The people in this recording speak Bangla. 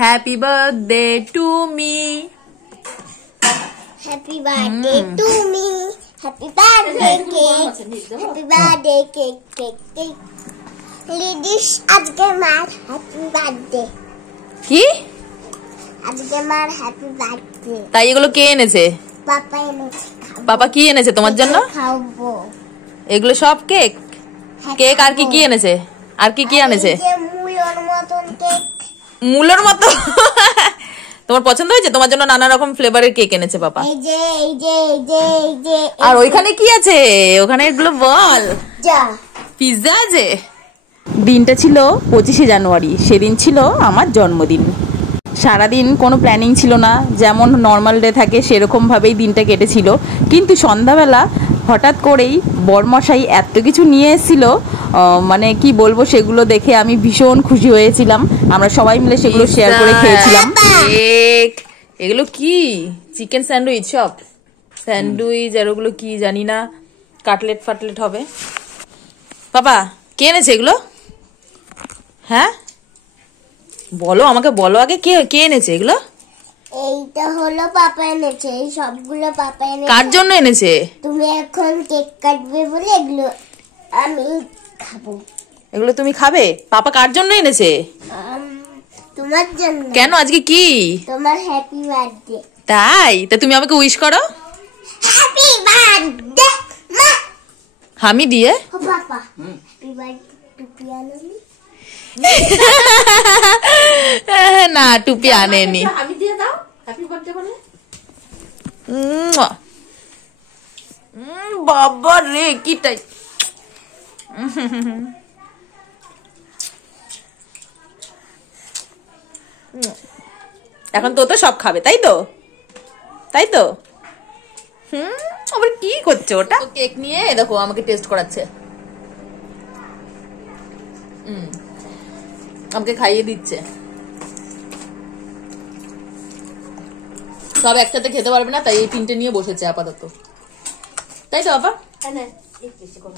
Happy birthday to me. Happy birthday to me. Happy birthday cake. Happy birthday cake cake cake. Ladies আজকে মার হ্যাপি বার্থডে। কি আজকে মার হ্যাপি বার্থডে। তাই এগুলো কে এনেছে? পাপা এনেছে। পাপা কি এনেছে তোমার জন্য? খাবো। এগুলো সব কেক? কেক আর কি কি এনেছে? আর কি কি এনেছে? যে মুলোর মতন কেক। মুলোর মতো? তোমার পছন্দ হয়েছে? তোমার জন্য নানা রকম ফ্লেভারের কেক এনেছে পাপা। এই যে এই যে এই যে এই যে। আর ওইখানে কি আছে? ওখানে এগুলো বল। যা পিৎজা আছে। দিনটা ছিল 25শে জানুয়ারি, সেদিন ছিল আমার জন্মদিন। সারাদিন কোনো প্ল্যানিং ছিল না, যেমন নর্মাল ডে থাকে সেরকমভাবেই দিনটা কেটেছিল। কিন্তু সন্ধ্যাবেলা হঠাৎ করেই বরমশাই এত কিছু নিয়ে এসেছিল, মানে কি বলবো, সেগুলো দেখে আমি ভীষণ খুশি হয়েছিলাম। আমরা সবাই মিলে সেগুলো শেয়ার করে খেয়েছিলাম। এগুলো কি? চিকেন স্যান্ডউইচ, সব স্যান্ডউইচ আর ওগুলো কি জানি না, কাটলেট ফাটলেট হবে। বাবা কে এনেছে এগুলো? হ্যাঁ বলো, আমাকে বলো আগে, কে কে এনেছে এগুলো? এইটা হলো পাপা এনেছে, এই সবগুলো পাপা এনেছে। কার জন্য এনেছে? তুমি এখন কেক কাটবে বলে এগুলো আমি খাবো। এগুলো তুমি খাবে? পাপা কার জন্য এনেছে? তোমার জন্য। কেন, আজকে কি? তোমার হ্যাপি বার্থডে। তাই? তা তুমি আমাকে উইশ করো। হ্যাপি বার্থডে মা। আমি দিয়ে ও পাপা হ্যাপি বার্থডে টুপি আনোনি? না, টুপি আনেনি। আমি দিয়ে দাও হ্যাপি বার্থডে বলে। বাবা রে, কি টাই। এখন তো সব খাবে, তাই তো? তাই তো? আবার কি করছে ওটা? কেক নিয়ে দেখো আমাকে টেস্ট করাচ্ছে। আমাকে খাইয়ে দিচ্ছে। সব একসাথে খেতে পারবে না, তাই এই তিনটে নিয়ে বসেছে আপাতত, তাই তো বাবা? হ্যাঁ, একটু বেশি করে